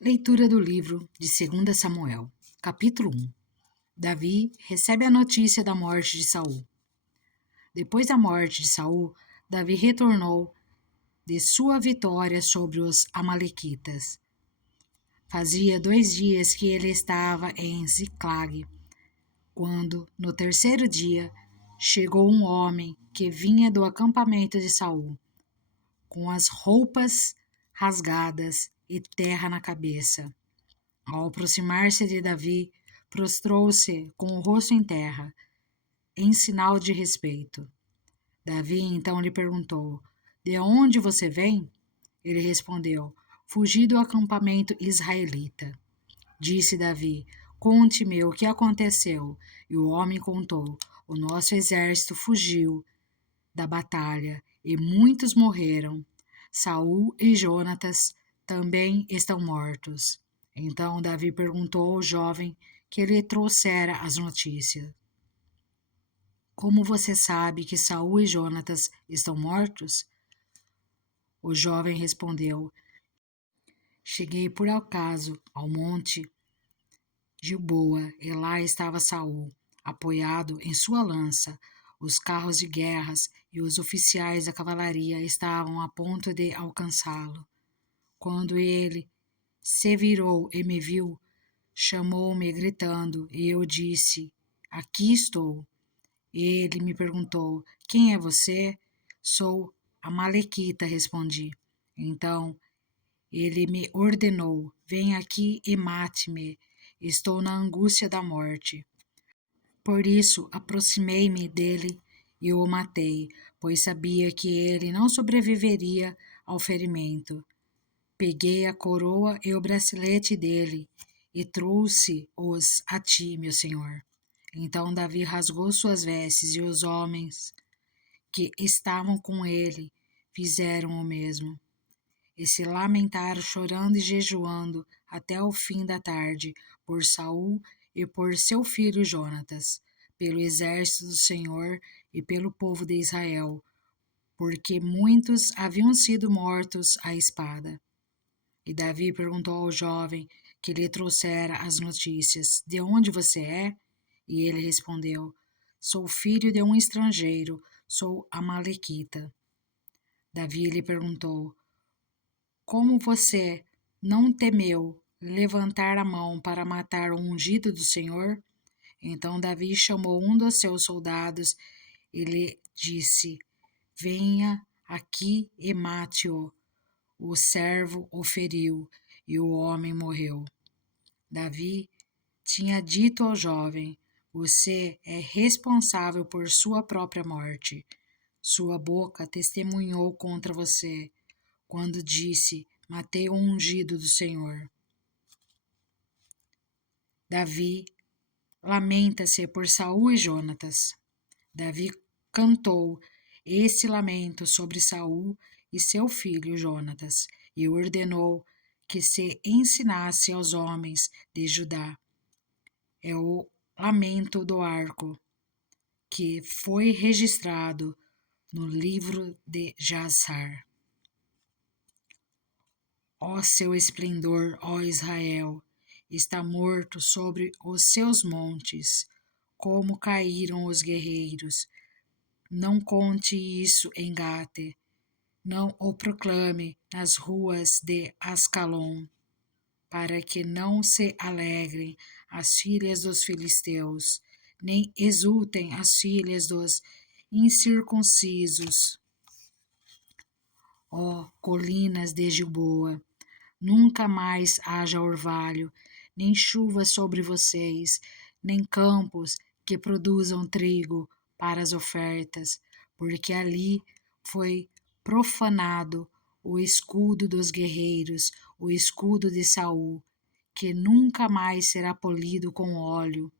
Leitura do livro de 2 Samuel, capítulo 1. Davi recebe a notícia da morte de Saul. Depois da morte de Saul, Davi retornou de sua vitória sobre os amalequitas. Fazia 2 dias que ele estava em Ziclag, quando, no terceiro dia, chegou um homem que vinha do acampamento de Saul, com as roupas rasgadas e terra na cabeça. Ao aproximar-se de Davi, prostrou-se com o rosto em terra, em sinal de respeito. Davi então lhe perguntou: De onde você vem? Ele respondeu: Fugi do acampamento israelita. Disse Davi: Conte-me o que aconteceu. E o homem contou: O nosso exército fugiu da batalha e muitos morreram. Saul e Jonatas também estão mortos. Então Davi perguntou ao jovem que lhe trouxera as notícias: Como você sabe que Saul e Jonatas estão mortos? O jovem respondeu: Cheguei por acaso ao monte Gilboa, e lá estava Saul, apoiado em sua lança. Os carros de guerras e os oficiais da cavalaria estavam a ponto de alcançá-lo. Quando ele se virou e me viu, chamou-me gritando, e eu disse: Aqui estou. Ele me perguntou: Quem é você? Sou Amalequita, respondi. Então ele me ordenou: Vem aqui e mate-me. Estou na angústia da morte. Por isso aproximei-me dele e o matei, pois sabia que ele não sobreviveria ao ferimento. Peguei a coroa e o bracelete dele e trouxe-os a ti, meu senhor. Então Davi rasgou suas vestes e os homens que estavam com ele fizeram o mesmo. E se lamentaram chorando e jejuando até o fim da tarde por Saul e por seu filho Jonatas, pelo exército do Senhor e pelo povo de Israel, porque muitos haviam sido mortos à espada. E Davi perguntou ao jovem que lhe trouxera as notícias: De onde você é? E ele respondeu: Sou filho de um estrangeiro, sou amalequita. Davi lhe perguntou: Como você não temeu levantar a mão para matar o ungido do Senhor? Então Davi chamou um dos seus soldados e lhe disse: Venha aqui e mate-o. O servo o feriu e o homem morreu. Davi tinha dito ao jovem: Você é responsável por sua própria morte. Sua boca testemunhou contra você, quando disse: Matei o ungido do Senhor. Davi lamenta-se por Saul e Jonatas. Davi cantou esse lamento sobre Saul e seu filho Jonatas, e ordenou que se ensinasse aos homens de Judá. É o lamento do arco, que foi registrado no livro de Jasar. Ó seu esplendor, ó Israel, está morto sobre os seus montes, como caíram os guerreiros. Não conte isso em Gate, não o proclame nas ruas de Ascalon, para que não se alegrem as filhas dos filisteus, nem exultem as filhas dos incircuncisos. Ó colinas de Gilboa, nunca mais haja orvalho, nem chuva sobre vocês, nem campos que produzam trigo para as ofertas, porque ali foi profanado o escudo dos guerreiros, o escudo de Saul, que nunca mais será polido com óleo.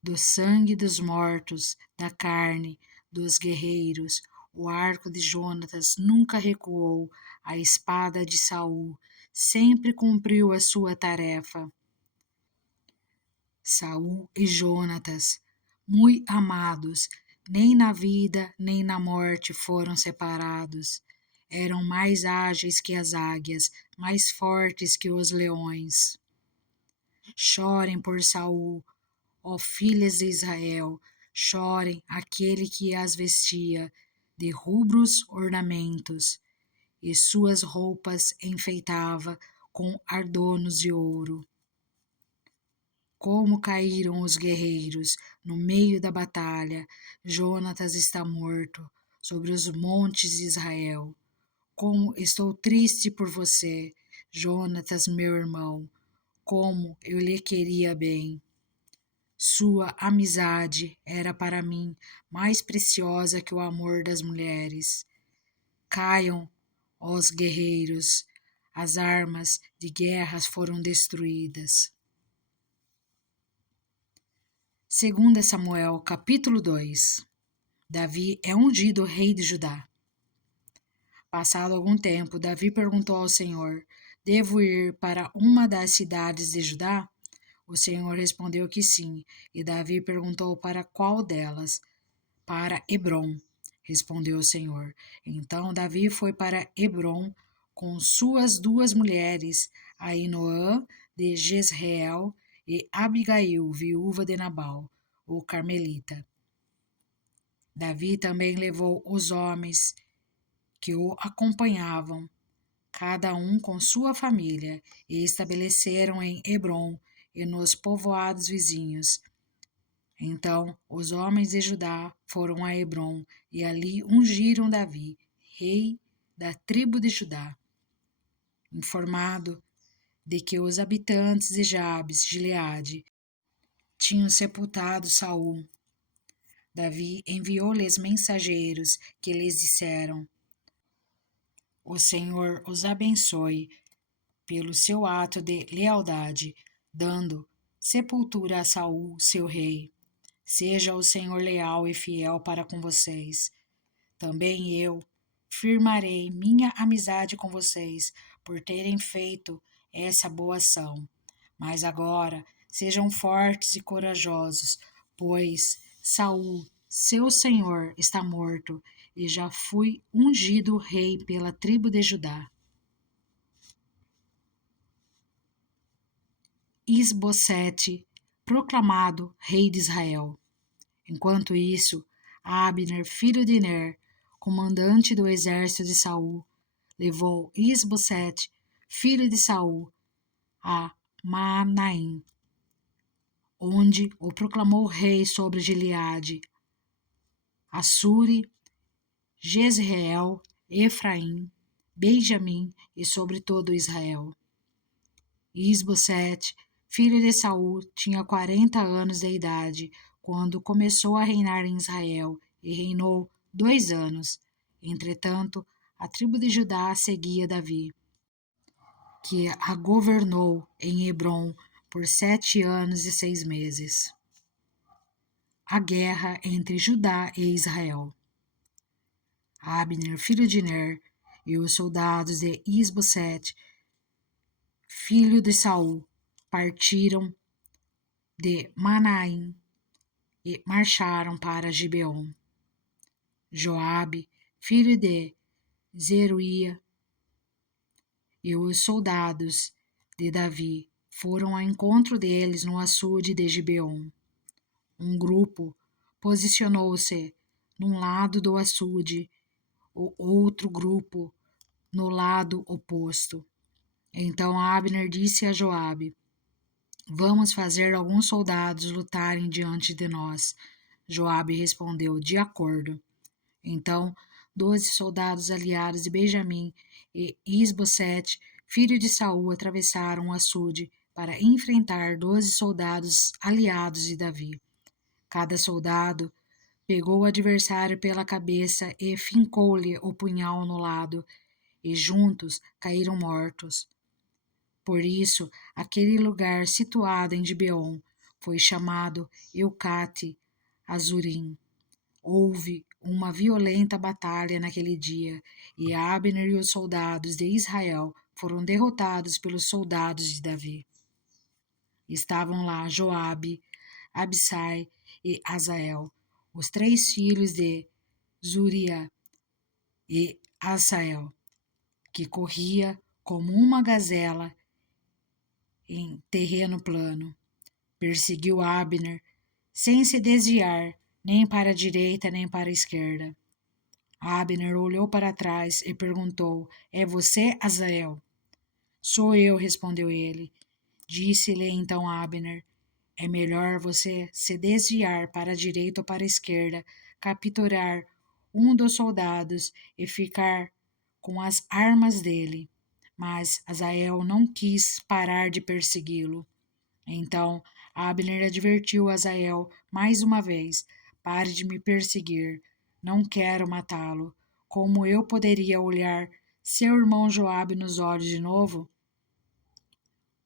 Do sangue dos mortos, da carne dos guerreiros, o arco de Jonatas nunca recuou, a espada de Saul sempre cumpriu a sua tarefa. Saul e Jonatas, muito amados, nem na vida nem na morte foram separados. eram mais ágeis que as águias, mais fortes que os leões. Chorem por Saul, ó filhas de Israel, chorem aquele que as vestia de rubros ornamentos, e suas roupas enfeitava com adornos de ouro. Como caíram os guerreiros no meio da batalha, Jonatas está morto sobre os montes de Israel. Como estou triste por você, Jonatas, meu irmão, como eu lhe queria bem. Sua amizade era para mim mais preciosa que o amor das mulheres. Caiam, ó os guerreiros, as armas de guerra foram destruídas. 2 Samuel, capítulo 2. Davi é ungido rei de Judá. Passado algum tempo, Davi perguntou ao Senhor: Devo ir para uma das cidades de Judá? O Senhor respondeu que sim, e Davi perguntou para qual delas? Para Hebrom, respondeu o Senhor. Então Davi foi para Hebrom com suas duas mulheres, Ainoã de Jezreel e Abigail, viúva de Nabal, o carmelita. Davi também levou os homens que o acompanhavam, cada um com sua família, e estabeleceram em Hebrom e nos povoados vizinhos. Então os homens de Judá foram a Hebrom e ali ungiram Davi, rei da tribo de Judá. Informado de que os habitantes de Jabes, Gileade, tinham sepultado Saul, Davi enviou-lhes mensageiros que lhes disseram: O Senhor os abençoe pelo seu ato de lealdade, dando sepultura a Saul, seu rei. Seja o Senhor leal e fiel para com vocês. Também eu firmarei minha amizade com vocês por terem feito essa boa ação. Mas agora sejam fortes e corajosos, pois Saul, seu senhor, está morto e já fui ungido rei pela tribo de Judá. Isbosete, proclamado rei de Israel. Enquanto isso, Abner, filho de Ner, comandante do exército de Saul, levou Isbosete, filho de Saul, a Maanaim, onde o proclamou rei sobre Gileade, Assuri, Jezreel, Efraim, Benjamim e sobre todo Israel. Isbosete, filho de Saul, tinha 40 anos de idade quando começou a reinar em Israel e reinou 2 anos. Entretanto, a tribo de Judá seguia Davi, que a governou em Hebrom por 7 anos e 6 meses. A guerra entre Judá e Israel. Abner, filho de Ner, e os soldados de Isbosete, filho de Saul, partiram de Manaim e marcharam para Gibeon. Joabe, filho de Zeruia, e os soldados de Davi foram ao encontro deles no açude de Gibeon. Um grupo posicionou-se num lado do açude, o outro grupo no lado oposto. Então Abner disse a Joabe: Vamos fazer alguns soldados lutarem diante de nós. Joabe respondeu: De acordo. Então 12 soldados aliados de Benjamim e Isbosete, filho de Saul, atravessaram o açude para enfrentar 12 soldados aliados de Davi. Cada soldado pegou o adversário pela cabeça e fincou-lhe o punhal no lado, e juntos caíram mortos. Por isso, aquele lugar situado em Gibeon foi chamado Eucate Azurim. Houve uma violenta batalha naquele dia, e Abner e os soldados de Israel foram derrotados pelos soldados de Davi. Estavam lá Joabe, Abissai e Asael, os 3 filhos de Zuria e Asael, que corria como uma gazela em terreno plano. Perseguiu Abner, sem se desviar, nem para a direita nem para a esquerda. Abner olhou para trás e perguntou: É você, Asael? Sou eu, respondeu ele. Disse-lhe então Abner: É melhor você se desviar para a direita ou para a esquerda, capturar um dos soldados e ficar com as armas dele. Mas Asael não quis parar de persegui-lo. Então Abner advertiu Asael mais uma vez: Pare de me perseguir. Não quero matá-lo. Como eu poderia olhar seu irmão Joabe nos olhos de novo?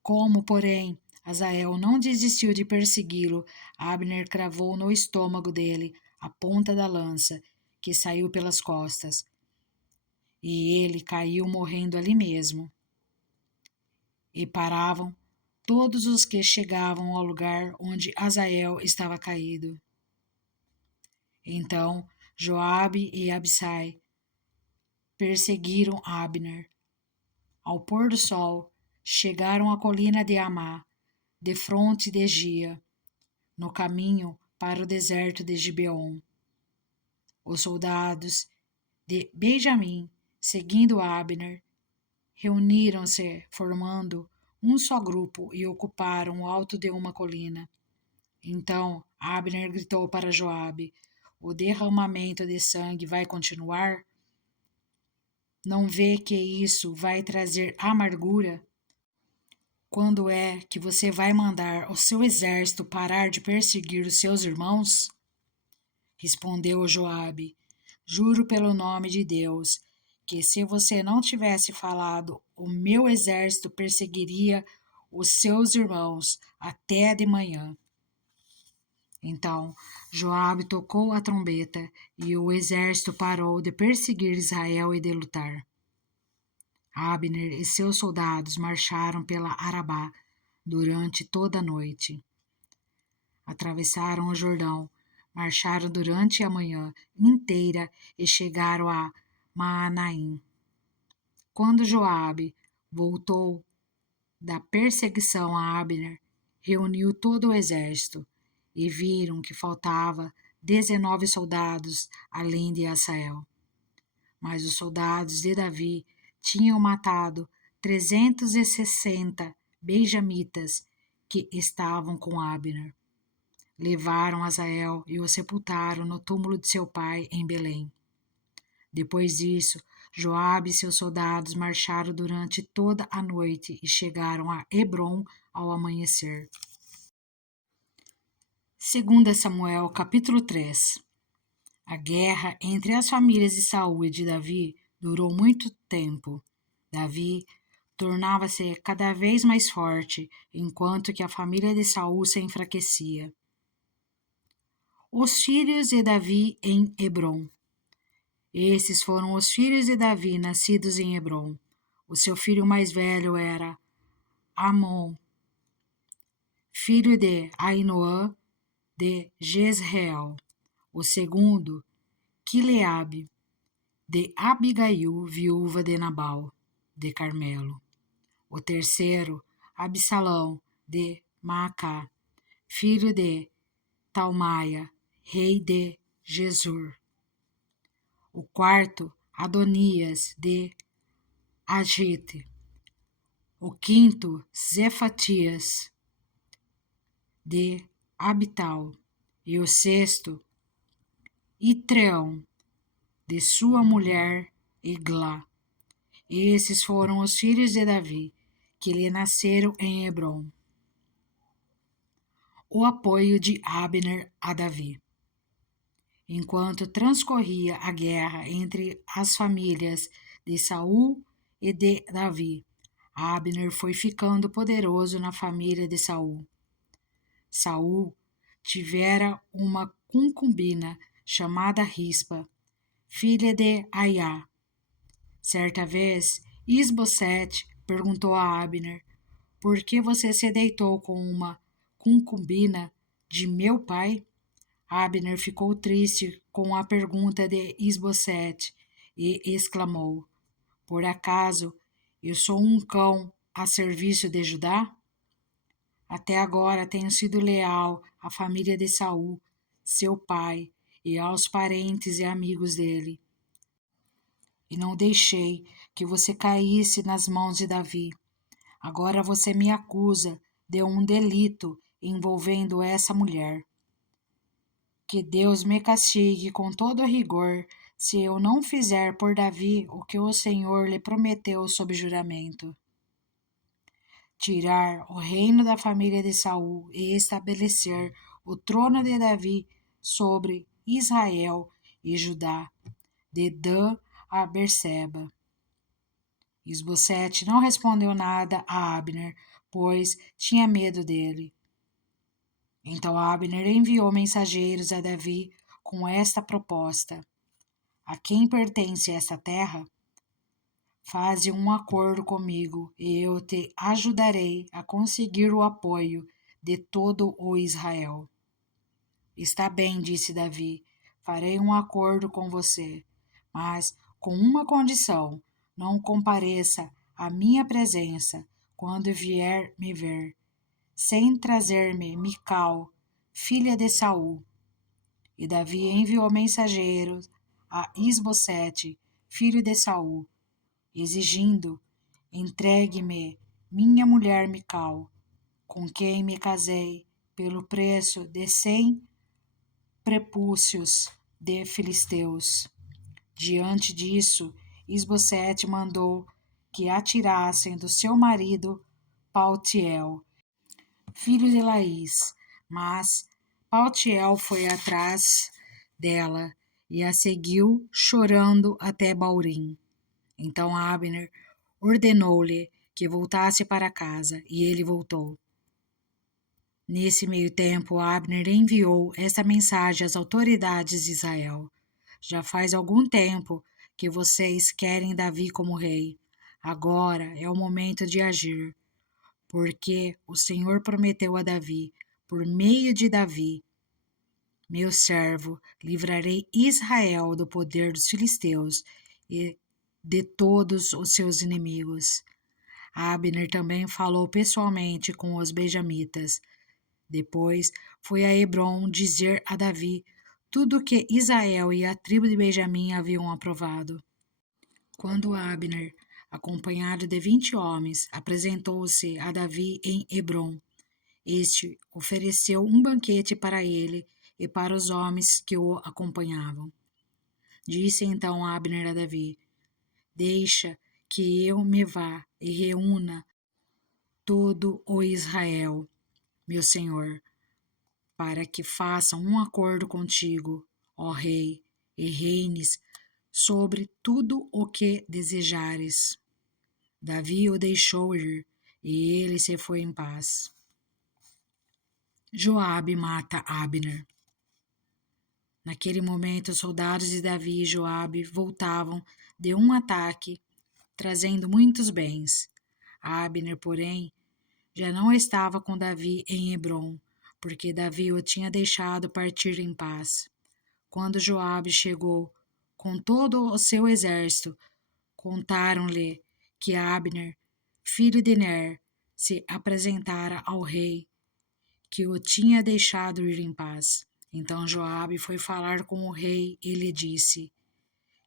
Como, porém, Asael não desistiu de persegui-lo, Abner cravou no estômago dele a ponta da lança, que saiu pelas costas, e ele caiu morrendo ali mesmo. E paravam todos os que chegavam ao lugar onde Asael estava caído. Então Joabe e Abisai perseguiram Abner. Ao pôr do sol, chegaram à colina de Amá, defronte de Gia, no caminho para o deserto de Gibeon. Os soldados de Benjamim, seguindo Abner, reuniram-se formando um só grupo e ocuparam o alto de uma colina. Então Abner gritou para Joabe: O derramamento de sangue vai continuar? Não vê que isso vai trazer amargura? Quando é que você vai mandar o seu exército parar de perseguir os seus irmãos? Respondeu Joabe: Juro pelo nome de Deus, que se você não tivesse falado, o meu exército perseguiria os seus irmãos até de manhã. Então Joabe tocou a trombeta e o exército parou de perseguir Israel e de lutar. Abner e seus soldados marcharam pela Arabá durante toda a noite. Atravessaram o Jordão, marcharam durante a manhã inteira e chegaram a Maanaim. Quando Joabe voltou da perseguição a Abner, reuniu todo o exército e viram que faltava 19 soldados além de Asael. Mas os soldados de Davi tinham matado 360 benjamitas que estavam com Abner. Levaram Asael e o sepultaram no túmulo de seu pai em Belém. Depois disso, Joabe e seus soldados marcharam durante toda a noite e chegaram a Hebrom ao amanhecer. 2 Samuel, capítulo 3. A guerra entre as famílias de Saul e de Davi durou muito tempo. Davi tornava-se cada vez mais forte, enquanto que a família de Saul se enfraquecia. Os filhos de Davi em Hebrom. Esses foram os filhos de Davi nascidos em Hebrom. O seu filho mais velho era Amon, filho de Ainoã de Jezreel. O segundo, Quileabe, de Abigail, viúva de Nabal, de Carmelo. O terceiro, Absalão, de Maacá, filho de Talmaia, rei de Gesur. O quarto, Adonias, de Agite. O quinto, Zefatias, de Abital. E o sexto, Itreão, de sua mulher Eglá. Esses foram os filhos de Davi, que lhe nasceram em Hebrom. O apoio de Abner a Davi. Enquanto transcorria a guerra entre as famílias de Saul e de Davi, Abner foi ficando poderoso na família de Saul. Saul tivera uma concubina chamada Rispa, filha de Aiá. Certa vez, Isbosete perguntou a Abner: Por que você se deitou com uma concubina de meu pai? Abner ficou triste com a pergunta de Isbosete e exclamou: Por acaso eu sou um cão a serviço de Judá? Até agora tenho sido leal à família de Saul, seu pai, e aos parentes e amigos dele, e não deixei que você caísse nas mãos de Davi. Agora você me acusa de um delito envolvendo essa mulher. Que Deus me castigue com todo rigor se eu não fizer por Davi o que o Senhor lhe prometeu sob juramento: tirar o reino da família de Saul e estabelecer o trono de Davi sobre Israel e Judá, de Dan a Berseba. Isbosete não respondeu nada a Abner, pois tinha medo dele. Então Abner enviou mensageiros a Davi com esta proposta: a quem pertence esta terra? Faze um acordo comigo e eu te ajudarei a conseguir o apoio de todo o Israel. Está bem, disse Davi, farei um acordo com você, mas com uma condição: não compareça à minha presença quando vier me ver, sem trazer-me Mical, filha de Saul. E Davi enviou mensageiros a Isbosete, filho de Saul, exigindo: entregue-me minha mulher Mical, com quem me casei, pelo preço de 100 prepúcios de filisteus. Diante disso, Isbosete mandou que a tirassem do seu marido Paltiel, filho de Laís, mas Paltiel foi atrás dela e a seguiu chorando até Baurim. Então Abner ordenou-lhe que voltasse para casa, e ele voltou. Nesse meio tempo, Abner enviou esta mensagem às autoridades de Israel: já faz algum tempo que vocês querem Davi como rei. Agora é o momento de agir, porque o Senhor prometeu a Davi: por meio de Davi, meu servo, livrarei Israel do poder dos filisteus e de todos os seus inimigos. Abner também falou pessoalmente com os benjamitas. Depois foi a Hebrom dizer a Davi tudo o que Israel e a tribo de Benjamim haviam aprovado. Quando Abner, acompanhado de 20 homens, apresentou-se a Davi em Hebrom, este ofereceu um banquete para ele e para os homens que o acompanhavam. Disse então Abner a Davi: deixa que eu me vá e reúna todo o Israel, meu senhor, para que façam um acordo contigo, ó rei, e reines sobre tudo o que desejares. Davi o deixou ir, e ele se foi em paz. Joabe mata Abner. Naquele momento, os soldados de Davi e Joabe voltavam de um ataque, trazendo muitos bens. Abner, porém, já não estava com Davi em Hebrom, porque Davi o tinha deixado partir em paz. Quando Joabe chegou com todo o seu exército, contaram-lhe que Abner, filho de Ner, se apresentara ao rei, que o tinha deixado ir em paz. Então Joabe foi falar com o rei e lhe disse: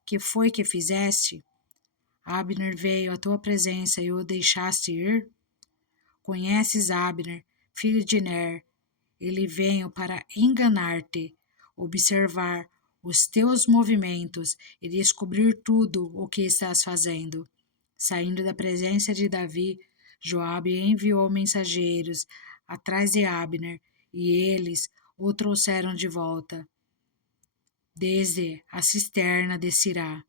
que foi que fizeste? Abner veio à tua presença e o deixaste ir? Conheces Abner, filho de Ner? Ele veio para enganar-te, observar os teus movimentos e descobrir tudo o que estás fazendo. Saindo da presença de Davi, Joabe enviou mensageiros atrás de Abner, e eles o trouxeram de volta, desde a cisterna de Sirá.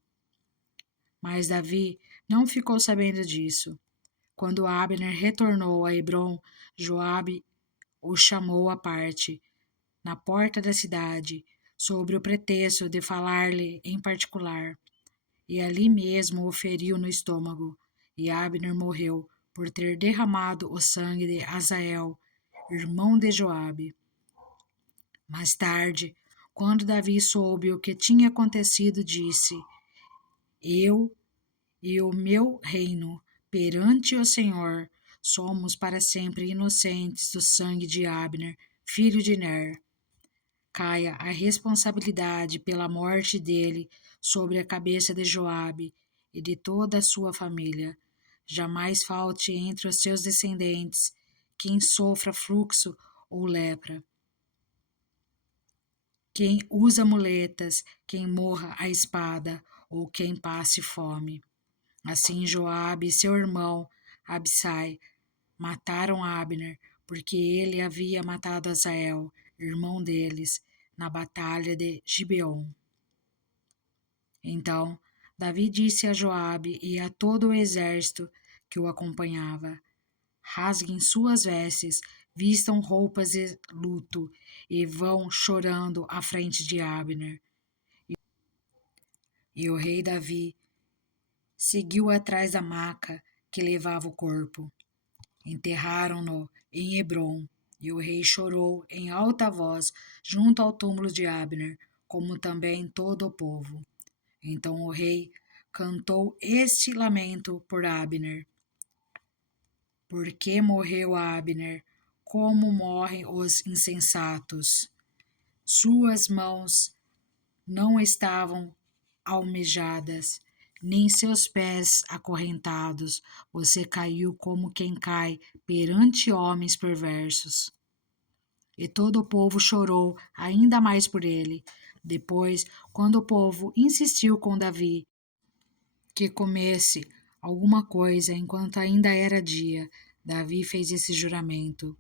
Mas Davi não ficou sabendo disso. Quando Abner retornou a Hebrom, Joabe o chamou à parte, na porta da cidade, sob o pretexto de falar-lhe em particular, e ali mesmo o feriu no estômago, e Abner morreu por ter derramado o sangue de Asael, irmão de Joabe. Mais tarde, quando Davi soube o que tinha acontecido, disse: eu e o meu reino perante o Senhor. Somos para sempre inocentes do sangue de Abner, filho de Ner. Caia a responsabilidade pela morte dele sobre a cabeça de Joabe e de toda a sua família. Jamais falte entre os seus descendentes quem sofra fluxo ou lepra, quem usa muletas, quem morra à espada ou quem passe fome. Assim Joabe e seu irmão Abissai mataram Abner, porque ele havia matado Asael, irmão deles, na batalha de Gibeon. Então Davi disse a Joabe e a todo o exército que o acompanhava: rasguem suas vestes, vistam roupas de luto e vão chorando à frente de Abner. E o rei Davi seguiu atrás da maca que levava o corpo. Enterraram-no em Hebrom, e o rei chorou em alta voz junto ao túmulo de Abner, como também todo o povo. Então o rei cantou este lamento por Abner: por que morreu Abner, como morrem os insensatos? Suas mãos não estavam almejadas, nem seus pés acorrentados. Você caiu como quem cai perante homens perversos. E todo o povo chorou ainda mais por ele. Depois, quando o povo insistiu com Davi que comesse alguma coisa enquanto ainda era dia, Davi fez esse juramento: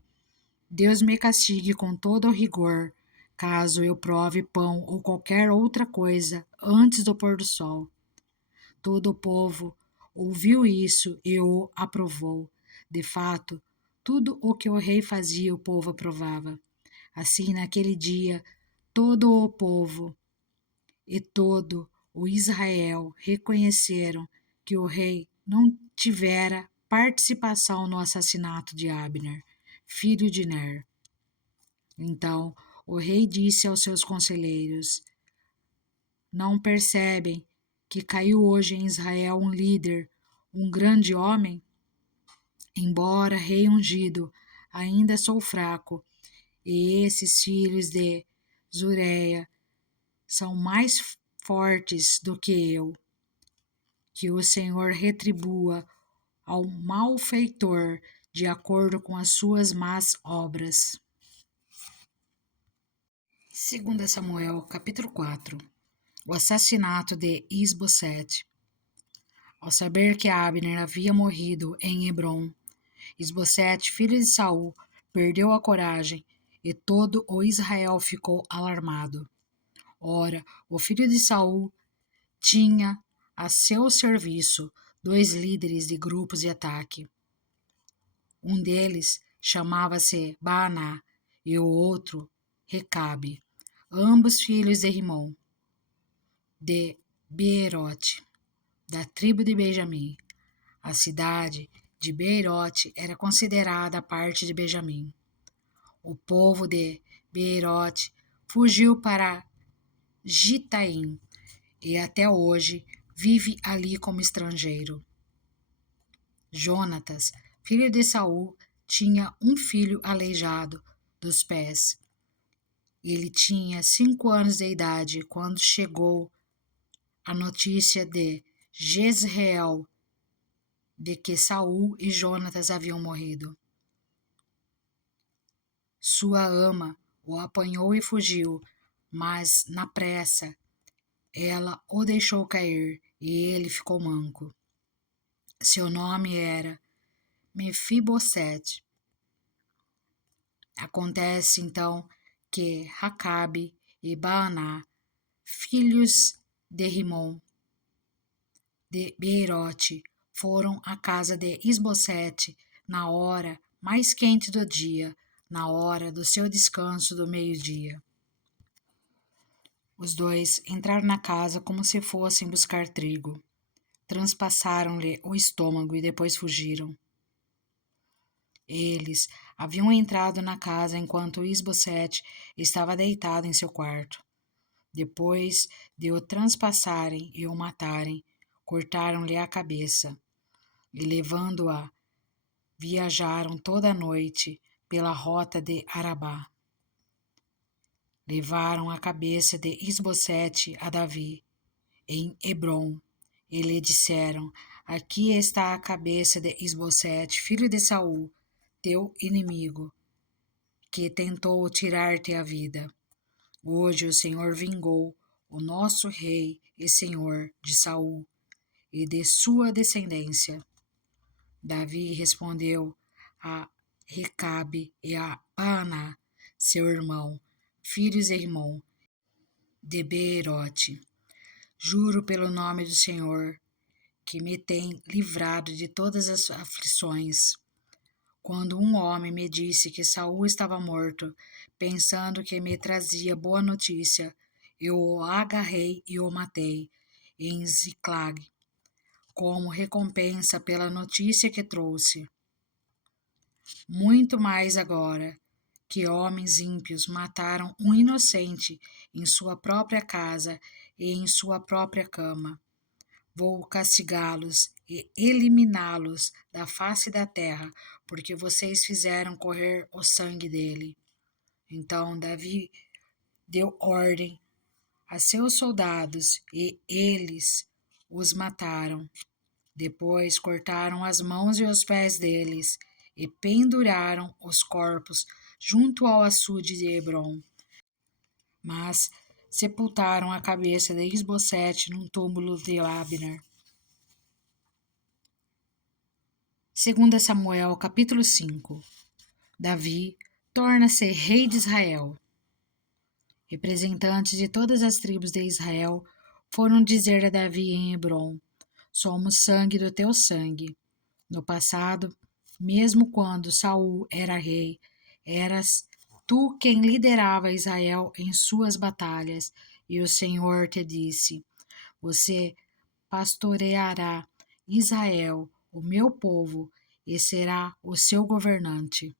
Deus me castigue com todo o rigor, caso eu prove pão ou qualquer outra coisa antes do pôr do sol. Todo o povo ouviu isso e o aprovou. De fato, tudo o que o rei fazia, o povo aprovava. Assim, naquele dia, todo o povo e todo o Israel reconheceram que o rei não tivera participação no assassinato de Abner, filho de Ner. Então o rei disse aos seus conselheiros: não percebem que caiu hoje em Israel um líder, um grande homem? Embora rei ungido, ainda sou fraco, e esses filhos de Zureia são mais fortes do que eu. Que o Senhor retribua ao malfeitor de acordo com as suas más obras. 2 Samuel, capítulo 4. O assassinato de Isbosete. Ao saber que Abner havia morrido em Hebrom, Isbosete, filho de Saul, perdeu a coragem e todo o Israel ficou alarmado. Ora, o filho de Saul tinha a seu serviço 2 líderes de grupos de ataque. Um deles chamava-se Baaná e o outro Recabe, ambos filhos de Rimon, de Beerote, da tribo de Benjamim. A cidade de Beerote era considerada parte de Benjamim. O povo de Beerote fugiu para Gitaim e até hoje vive ali como estrangeiro. Jonatas, filho de Saul, tinha um filho aleijado dos pés. Ele tinha 5 anos de idade quando chegou a notícia de Jezreel de que Saul e Jonatas haviam morrido. Sua ama o apanhou e fugiu, mas na pressa ela o deixou cair e ele ficou manco. Seu nome era Mefibosete. Acontece então que Racabe e Baaná, filhos de Rimon, de Beerote, foram à casa de Isbosete na hora mais quente do dia, na hora do seu descanso do meio-dia. Os 2 entraram na casa como se fossem buscar trigo. Transpassaram-lhe o estômago e depois fugiram. Eles haviam entrado na casa enquanto Isbosete estava deitado em seu quarto. Depois de o transpassarem e o matarem, cortaram-lhe a cabeça e, levando-a, viajaram toda a noite pela rota de Arabá. Levaram a cabeça de Isbosete a Davi, em Hebrom, e lhe disseram: Aqui está a cabeça de Isbosete, filho de Saul, teu inimigo, que tentou tirar-te a vida. Hoje o Senhor vingou o nosso rei e senhor de Saul e de sua descendência. Davi respondeu a Recabe e a Baaná, seu irmão, filhos de Rimon, de Beerote: Juro pelo nome do Senhor, que me tem livrado de todas as aflições. Quando um homem me disse que Saul estava morto, pensando que me trazia boa notícia, eu o agarrei e o matei em Ziclag, como recompensa pela notícia que trouxe. Muito mais agora que homens ímpios mataram um inocente em sua própria casa e em sua própria cama. Vou castigá-los e eliminá-los da face da terra, porque vocês fizeram correr o sangue dele. Então Davi deu ordem a seus soldados e eles os mataram. Depois cortaram as mãos e os pés deles e penduraram os corpos junto ao açude de Hebrom. Mas sepultaram a cabeça de Isbosete num túmulo de Abner. 2 Samuel, capítulo 5. Davi torna-se rei de Israel. Representantes de todas as tribos de Israel foram dizer a Davi em Hebrom: Somos sangue do teu sangue. No passado, mesmo quando Saul era rei, eras tu quem liderava Israel em suas batalhas, e o Senhor te disse: Você pastoreará Israel, o meu povo, e será o seu governante.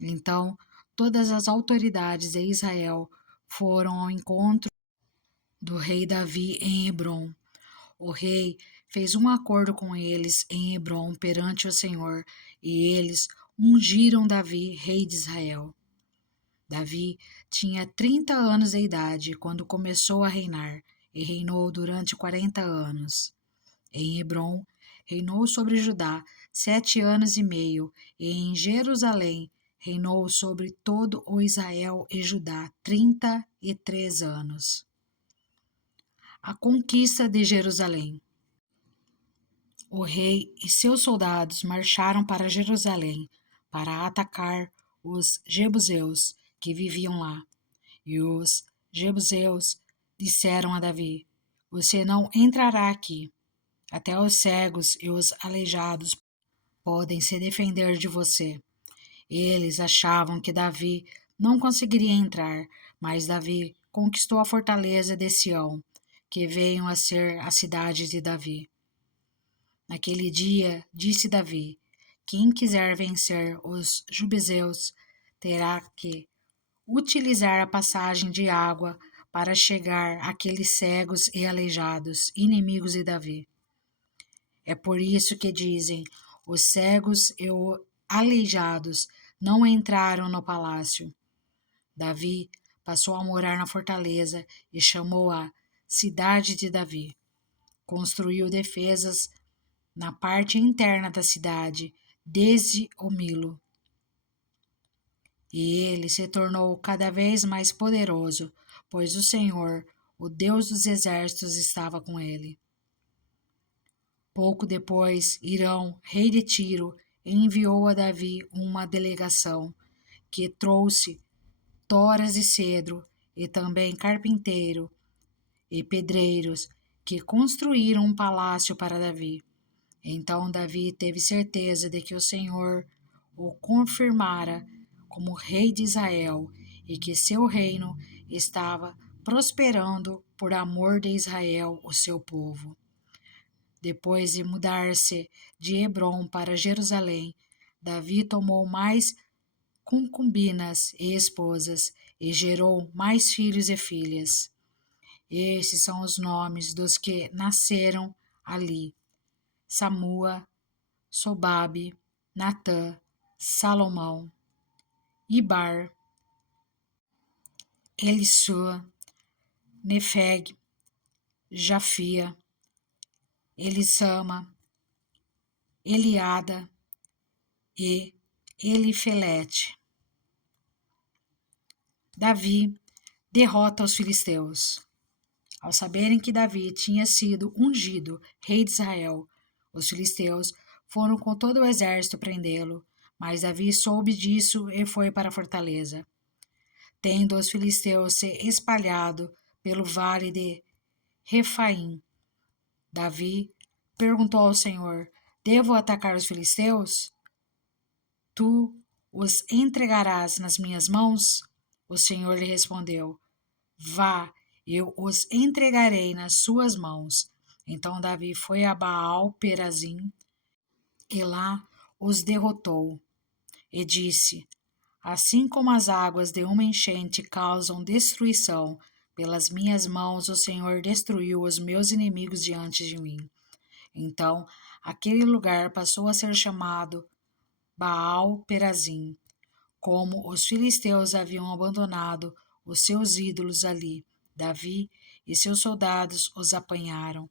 Então, todas as autoridades de Israel foram ao encontro do rei Davi em Hebrom. O rei fez um acordo com eles em Hebrom perante o Senhor, e eles ungiram Davi rei de Israel. Davi tinha 30 anos de idade quando começou a reinar, e reinou durante 40 anos. Em Hebrom, reinou sobre Judá 7 anos e meio, e em Jerusalém reinou sobre todo o Israel e Judá 33 anos. A conquista de Jerusalém. O rei e seus soldados marcharam para Jerusalém para atacar os jebuseus que viviam lá. E os jebuseus disseram a Davi: Você não entrará aqui. Até os cegos e os aleijados podem se defender de você. Eles achavam que Davi não conseguiria entrar, mas Davi conquistou a fortaleza de Sião, que veio a ser a cidade de Davi. Naquele dia, disse Davi: Quem quiser vencer os jubizeus terá que utilizar a passagem de água para chegar àqueles cegos e aleijados, inimigos de Davi. É por isso que dizem: os cegos e os aleijados não entraram no palácio. Davi passou a morar na fortaleza e chamou-a Cidade de Davi. Construiu defesas na parte interna da cidade, desde o Milo. E ele se tornou cada vez mais poderoso, pois o Senhor, o Deus dos exércitos, estava com ele. Pouco depois, Hirão, rei de Tiro, enviou a Davi uma delegação que trouxe toras de cedro e também carpinteiro e pedreiros que construíram um palácio para Davi. Então Davi teve certeza de que o Senhor o confirmara como rei de Israel e que seu reino estava prosperando por amor de Israel, o seu povo. Depois de mudar-se de Hebrom para Jerusalém, Davi tomou mais concubinas e esposas e gerou mais filhos e filhas. Esses são os nomes dos que nasceram ali Samua, Sobabe, Natã, Salomão, Ibar, Elisua, Nefeg, Jafia, Elisama, Eliada e Elifelete. Davi derrota os filisteus. Ao saberem que Davi tinha sido ungido rei de Israel, os filisteus foram com todo o exército prendê-lo, mas Davi soube disso e foi para a fortaleza. Tendo os filisteus se espalhado pelo vale de Refaim, Davi perguntou ao Senhor: Devo atacar os filisteus? Tu os entregarás nas minhas mãos? O Senhor lhe respondeu: Vá, eu os entregarei nas suas mãos. Então Davi foi a Baal-Perazim e lá os derrotou. E disse: Assim como as águas de uma enchente causam destruição, pelas minhas mãos o Senhor destruiu os meus inimigos diante de mim. Então aquele lugar passou a ser chamado Baal-Perazim, como os filisteus haviam abandonado os seus ídolos ali. Davi e seus soldados os apanharam.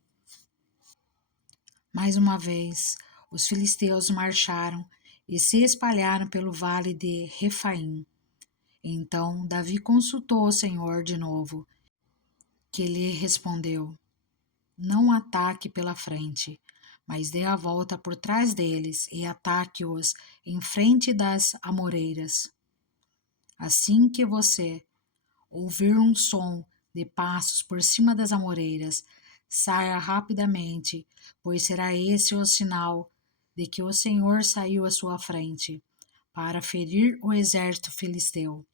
Mais uma vez, os filisteus marcharam e se espalharam pelo vale de Refaim. Então Davi consultou o Senhor de novo, que lhe respondeu: Não ataque pela frente, mas dê a volta por trás deles e ataque-os em frente das amoreiras. Assim que você ouvir um som de passos por cima das amoreiras, saia rapidamente, pois será esse o sinal de que o Senhor saiu à sua frente, para ferir o exército filisteu.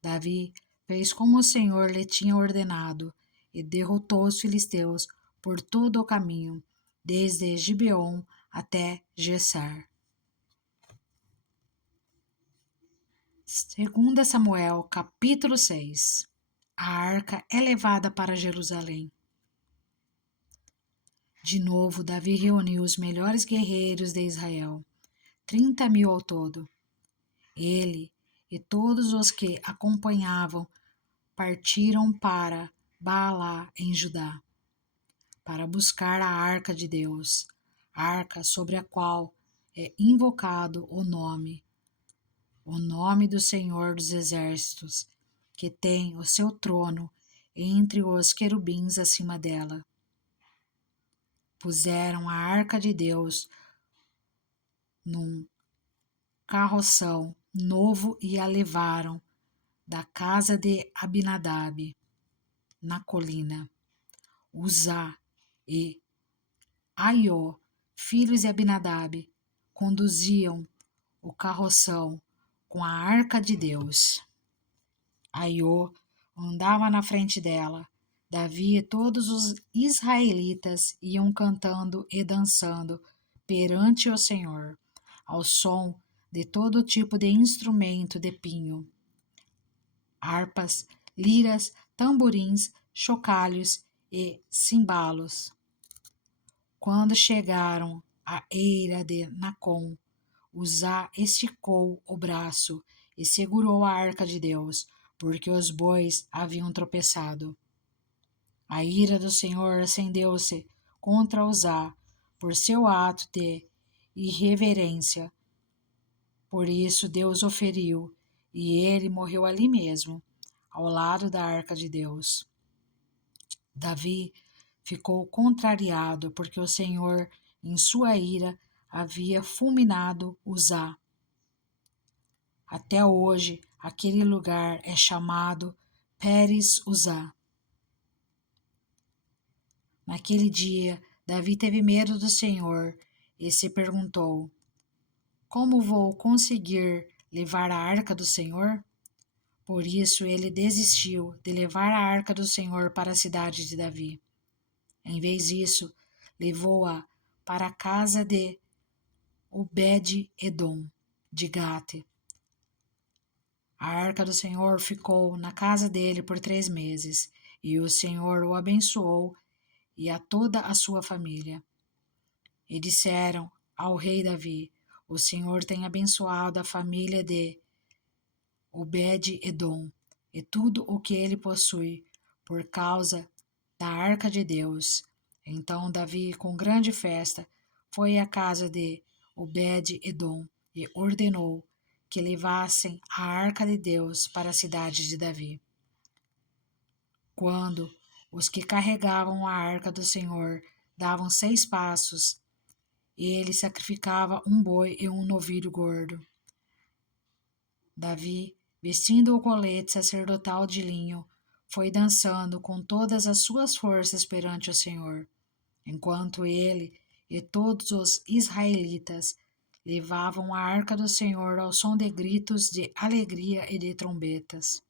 Davi fez como o Senhor lhe tinha ordenado e derrotou os filisteus por todo o caminho, desde Gibeon até Gessar. 2 Samuel, capítulo 6. A arca é levada para Jerusalém. De novo, Davi reuniu os melhores guerreiros de Israel, 30.000 ao todo. Ele e todos os que acompanhavam partiram para Baalá, em Judá, para buscar a arca de Deus, a arca sobre a qual é invocado o nome do Senhor dos Exércitos, que tem o seu trono entre os querubins acima dela. Puseram a arca de Deus num carroção novo e a levaram da casa de Abinadab, na colina. Uzá e Aió, filhos de Abinadab, conduziam o carroção com a arca de Deus. Aió andava na frente dela. Davi e todos os israelitas iam cantando e dançando perante o Senhor, ao som de todo tipo de instrumento de pinho, harpas, liras, tamborins, chocalhos e cimbalos. Quando chegaram à eira de Nacon, Uzá esticou o braço e segurou a arca de Deus, porque os bois haviam tropeçado. A ira do Senhor acendeu-se contra Uzá por seu ato de irreverência. Por isso Deus o feriu, e ele morreu ali mesmo, ao lado da arca de Deus. Davi ficou contrariado, porque o Senhor, em sua ira, havia fulminado Uzá. Até hoje, aquele lugar é chamado Pérez-Uzá. Naquele dia, Davi teve medo do Senhor e se perguntou: Como vou conseguir levar a arca do Senhor? Por isso ele desistiu de levar a arca do Senhor para a cidade de Davi. Em vez disso, levou-a para a casa de Obed-Edom, de Gate. A arca do Senhor ficou na casa dele por 3 meses, e o Senhor o abençoou e a toda a sua família. E disseram ao rei Davi: O Senhor tem abençoado a família de Obed-edom e tudo o que ele possui, por causa da arca de Deus. Então Davi, com grande festa, foi à casa de Obed-edom e ordenou que levassem a arca de Deus para a cidade de Davi. Quando os que carregavam a arca do Senhor davam 6 passos, ele sacrificava um boi e um novilho gordo. Davi, vestindo o colete sacerdotal de linho, foi dançando com todas as suas forças perante o Senhor, enquanto ele e todos os israelitas levavam a arca do Senhor ao som de gritos de alegria e de trombetas.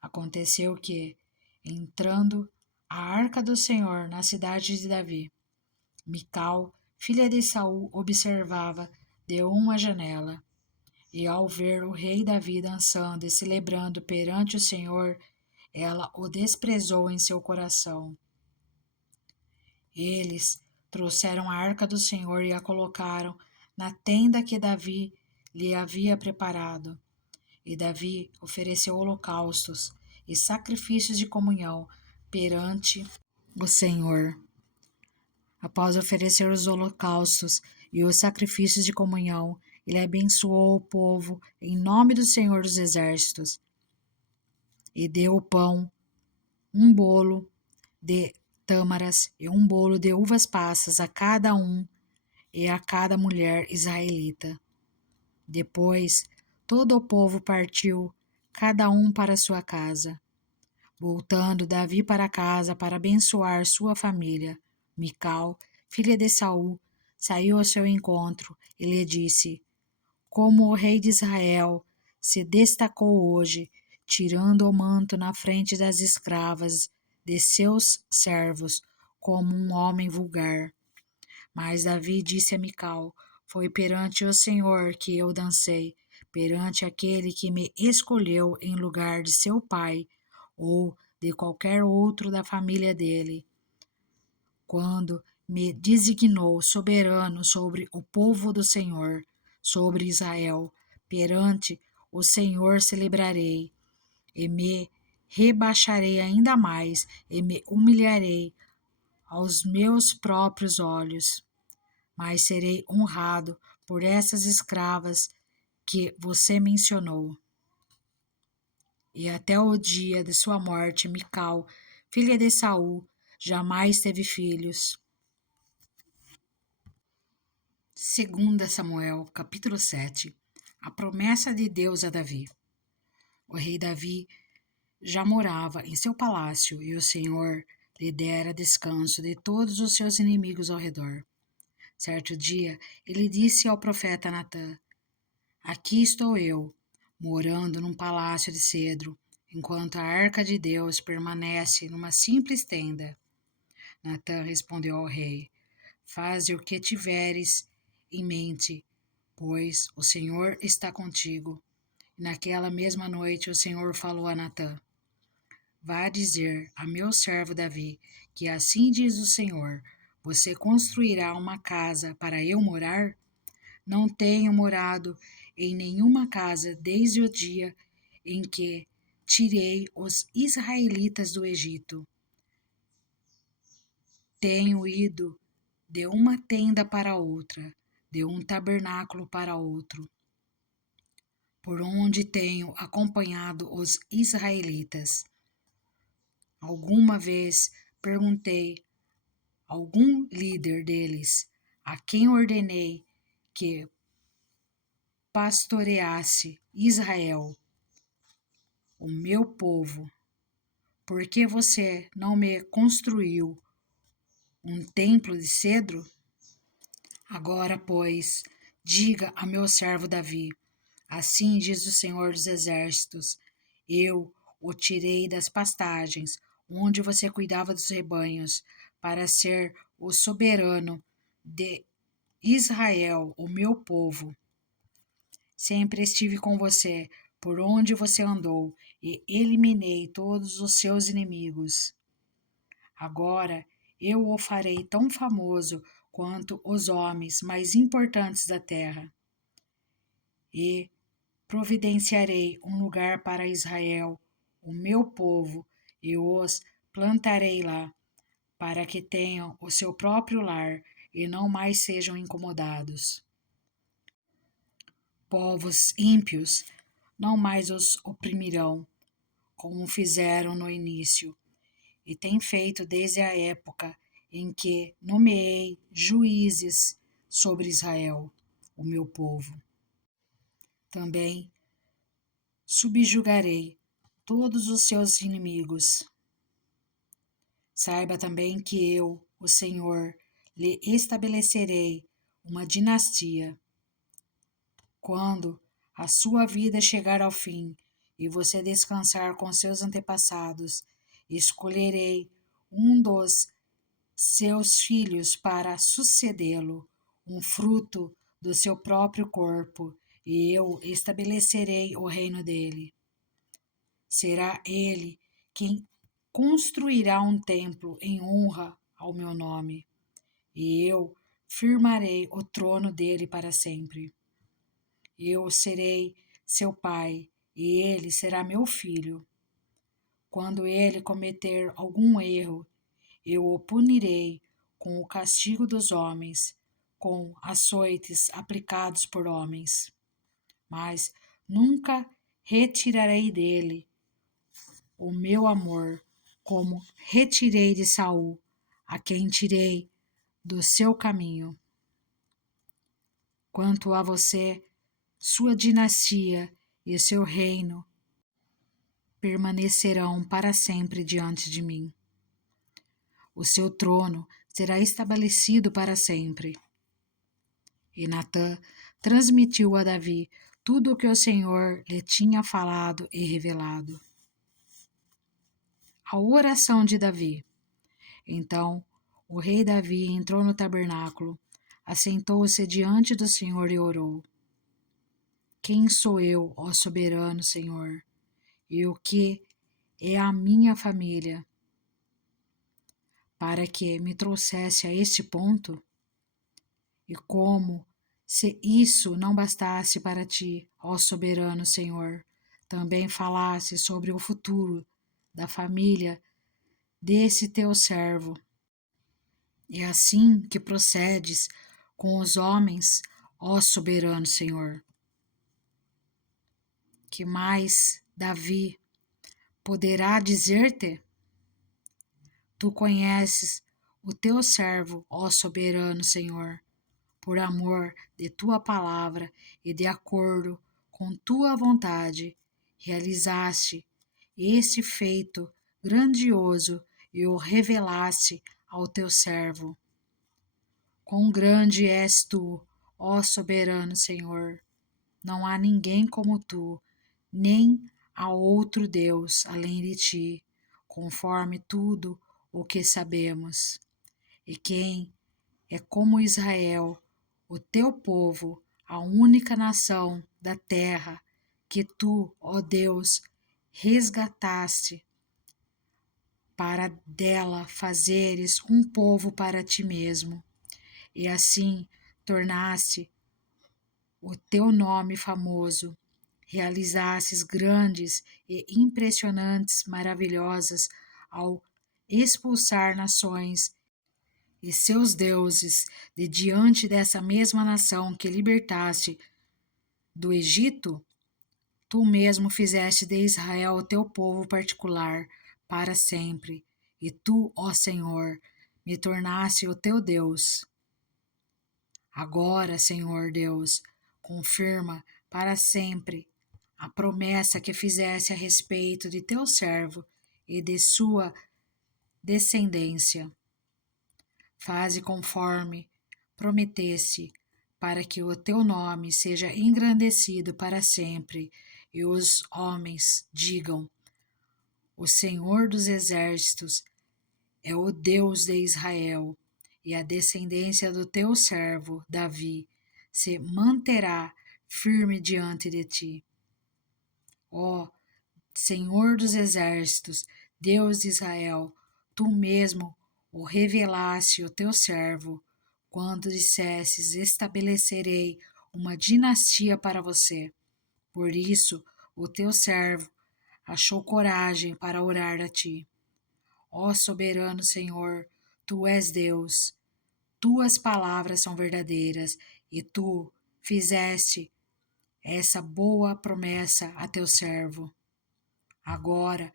Aconteceu que, entrando a arca do Senhor na cidade de Davi, Mical, filha de Saul, observava de uma janela. E ao ver o rei Davi dançando e celebrando perante o Senhor, ela o desprezou em seu coração. Eles trouxeram a arca do Senhor e a colocaram na tenda que Davi lhe havia preparado. E Davi ofereceu holocaustos e sacrifícios de comunhão perante o Senhor. Após oferecer os holocaustos e os sacrifícios de comunhão, ele abençoou o povo em nome do Senhor dos Exércitos e deu o pão, um bolo de tâmaras e um bolo de uvas passas a cada um e a cada mulher israelita. Depois, todo o povo partiu, cada um para sua casa. Voltando Davi para casa para abençoar sua família, Mical, filha de Saul, saiu ao seu encontro e lhe disse: Como o rei de Israel se destacou hoje, tirando o manto na frente das escravas de seus servos, como um homem vulgar. Mas Davi disse a Mical: Foi perante o Senhor que eu dancei, perante aquele que me escolheu em lugar de seu pai ou de qualquer outro da família dele, quando me designou soberano sobre o povo do Senhor, sobre Israel. Perante o Senhor celebrarei, e me rebaixarei ainda mais, e me humilharei aos meus próprios olhos. Mas serei honrado por essas escravas que você mencionou. E até o dia de sua morte, Mical, filha de Saul, jamais teve filhos. 2 Samuel, capítulo 7. A promessa de Deus a Davi. O rei Davi já morava em seu palácio e o Senhor lhe dera descanso de todos os seus inimigos ao redor. Certo dia, ele disse ao profeta Natã: Aqui estou eu, morando num palácio de cedro, enquanto a arca de Deus permanece numa simples tenda. Natã respondeu ao rei: Faze o que tiveres em mente, pois o Senhor está contigo. E naquela mesma noite o Senhor falou a Natã: Vá dizer a meu servo Davi que assim diz o Senhor: Você construirá uma casa para eu morar? Não tenho morado em nenhuma casa desde o dia em que tirei os israelitas do Egito. Tenho ido de uma tenda para outra, de um tabernáculo para outro, por onde tenho acompanhado os israelitas. Alguma vez perguntei a algum líder deles, a quem ordenei que pastoreasse Israel, o meu povo, por que você não me construiu um templo de cedro? Agora, pois, diga a meu servo Davi: Assim diz o Senhor dos Exércitos: Eu o tirei das pastagens, onde você cuidava dos rebanhos, para ser o soberano de Israel, o meu povo. Sempre estive com você, por onde você andou, e eliminei todos os seus inimigos. Agora eu o farei tão famoso quanto os homens mais importantes da terra, e providenciarei um lugar para Israel, o meu povo, e os plantarei lá, para que tenham o seu próprio lar e não mais sejam incomodados. Povos ímpios não mais os oprimirão, como fizeram no início, e têm feito desde a época em que nomeei juízes sobre Israel, o meu povo. Também subjugarei todos os seus inimigos. Saiba também que eu, o Senhor, lhe estabelecerei uma dinastia. Quando a sua vida chegar ao fim e você descansar com seus antepassados, escolherei um dos seus filhos para sucedê-lo, um fruto do seu próprio corpo, e eu estabelecerei o reino dele. Será ele quem construirá um templo em honra ao meu nome, e eu firmarei o trono dele para sempre. Eu serei seu pai, e ele será meu filho. Quando ele cometer algum erro, eu o punirei com o castigo dos homens, com açoites aplicados por homens. Mas nunca retirarei dele o meu amor, como retirei de Saul, a quem tirei do seu caminho. Quanto a você, sua dinastia e seu reino permanecerão para sempre diante de mim. O seu trono será estabelecido para sempre. E Natã transmitiu a Davi tudo o que o Senhor lhe tinha falado e revelado. A oração de Davi. Então, o rei Davi entrou no tabernáculo, assentou-se diante do Senhor e orou. Quem sou eu, ó soberano Senhor? E o que é a minha família, para que me trouxesse a este ponto? E como se isso não bastasse para ti, ó soberano Senhor, também falasse sobre o futuro da família desse teu servo. É assim que procedes com os homens, ó soberano Senhor. Que mais Davi poderá dizer-te? Tu conheces o teu servo, ó soberano Senhor, por amor de tua palavra e de acordo com tua vontade, realizaste este feito grandioso e o revelaste ao teu servo. Quão grande és tu, ó soberano Senhor! Não há ninguém como tu, nem há outro Deus além de ti, conforme tudo o que sabemos. E quem é como Israel, o teu povo, a única nação da terra que tu, ó Deus, resgataste, para dela fazeres um povo para ti mesmo, e assim tornaste o teu nome famoso, realizastes grandes e impressionantes maravilhosas ao expulsar nações e seus deuses de diante dessa mesma nação que libertaste do Egito. Tu mesmo fizeste de Israel o teu povo particular para sempre, e tu, ó Senhor, me tornaste o teu Deus. Agora, Senhor Deus, confirma para sempre a promessa que fizeste a respeito de teu servo e de sua descendência. Faze conforme prometeste, para que o teu nome seja engrandecido para sempre, e os homens digam: o Senhor dos exércitos é o Deus de Israel, e a descendência do teu servo Davi se manterá firme diante de ti. Ó Senhor dos exércitos, Deus de Israel, tu mesmo o revelaste ao teu servo, quando dissesses: estabelecerei uma dinastia para você. Por isso, o teu servo achou coragem para orar a ti. Ó soberano Senhor, tu és Deus, tuas palavras são verdadeiras e tu fizeste essa boa promessa a teu servo. Agora,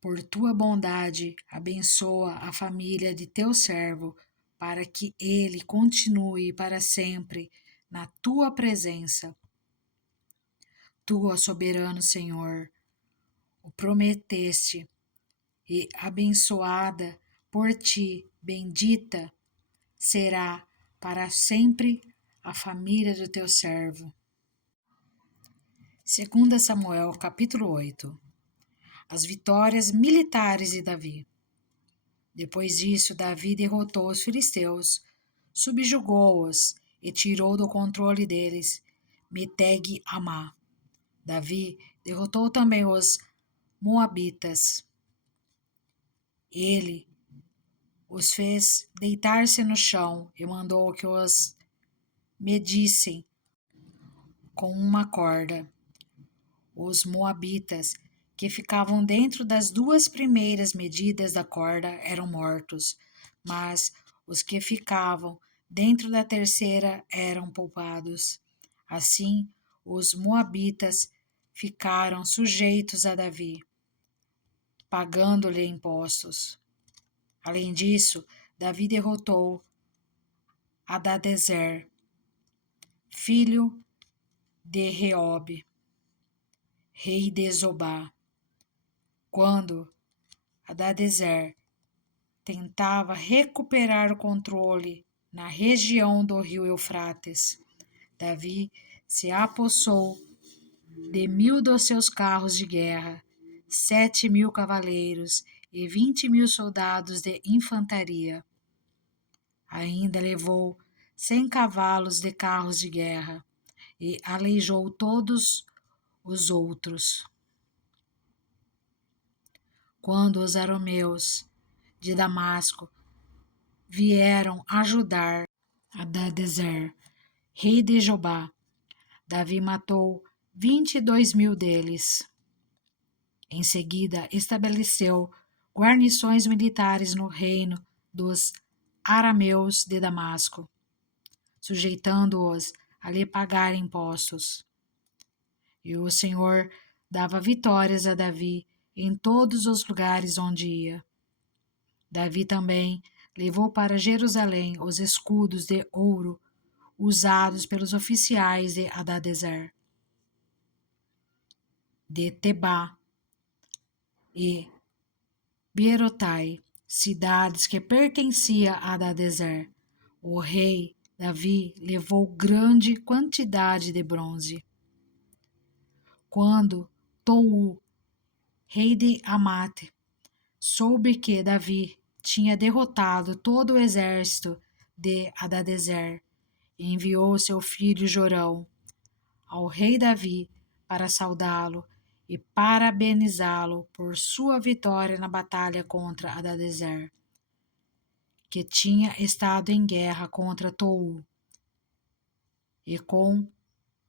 por tua bondade, abençoa a família de teu servo, para que ele continue para sempre na tua presença. Tu, ó soberano Senhor, o prometeste, e abençoada por ti, bendita será para sempre a família do teu servo. 2 Samuel, capítulo 8. As vitórias militares de Davi. Depois disso, Davi derrotou os filisteus, subjugou-os e tirou do controle deles Meteg-Amá. Davi derrotou também os moabitas. Ele os fez deitar-se no chão e mandou que os medissem com uma corda. Os moabitas, que ficavam dentro das duas primeiras medidas da corda, eram mortos, mas os que ficavam dentro da terceira eram poupados. Assim, os moabitas ficaram sujeitos a Davi, pagando-lhe impostos. Além disso, Davi derrotou Hadadezer, filho de Reobe, rei de Zobá. Quando Hadadezer tentava recuperar o controle na região do rio Eufrates, Davi se apossou de 1.000 dos seus carros de guerra, 7.000 cavaleiros e 20.000 soldados de infantaria. Ainda levou 100 cavalos de carros de guerra e aleijou todos os outros. Quando os arameus de Damasco vieram ajudar Hadadezer, rei de Jobá, Davi matou 22.000 deles. Em seguida, estabeleceu guarnições militares no reino dos arameus de Damasco, sujeitando-os a lhe pagar impostos. E o Senhor dava vitórias a Davi em todos os lugares onde ia. Davi também levou para Jerusalém os escudos de ouro usados pelos oficiais de Hadadezer, de Tebá e Berotai, cidades que pertenciam a Hadadezer. O rei Davi levou grande quantidade de bronze. Quando Tou, rei de Amate, soube que Davi tinha derrotado todo o exército de Hadadezer, enviou seu filho Jorão ao rei Davi para saudá-lo e parabenizá-lo por sua vitória na batalha contra Hadadezer, que tinha estado em guerra contra Tou. E com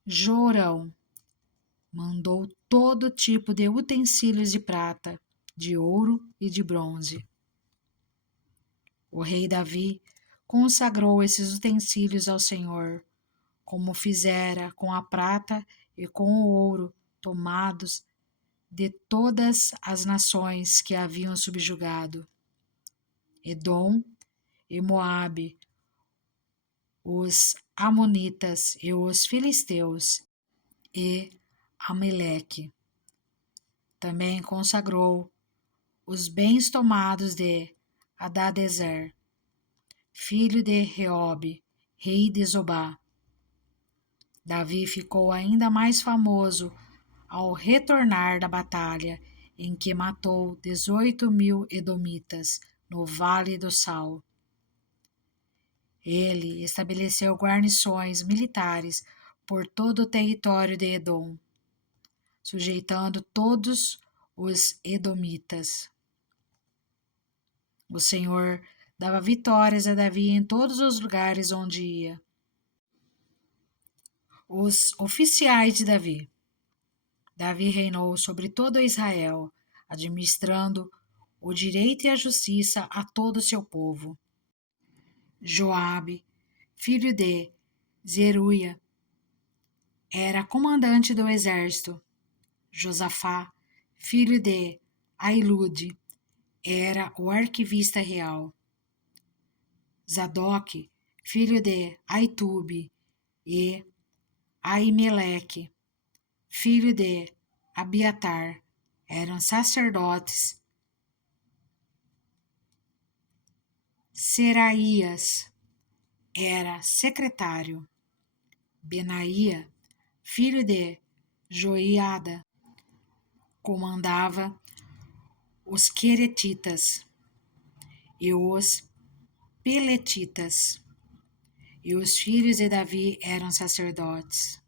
Jorão mandou todo tipo de utensílios de prata, de ouro e de bronze. O rei Davi consagrou esses utensílios ao Senhor, como fizera com a prata e com o ouro tomados de todas as nações que haviam subjugado: Edom e Moabe, os amonitas e os filisteus e Ameleque. Também consagrou os bens tomados de Hadadezer, filho de Reobe, rei de Zobá. Davi ficou ainda mais famoso ao retornar da batalha, em que matou 18.000 edomitas no Vale do Sal. Ele estabeleceu guarnições militares por todo o território de Edom, sujeitando todos os edomitas. O Senhor dava vitórias a Davi em todos os lugares onde ia. Os oficiais de Davi. Davi reinou sobre todo Israel, administrando o direito e a justiça a todo o seu povo. Joabe, filho de Zeruia, era comandante do exército. Josafá, filho de Ailude, era o arquivista real. Zadok, filho de Aitube, e Aimeleque, filho de Abiatar, eram sacerdotes. Seraías era secretário. Benaía, filho de Joiada, comandava os queretitas e os peletitas, e os filhos de Davi eram sacerdotes.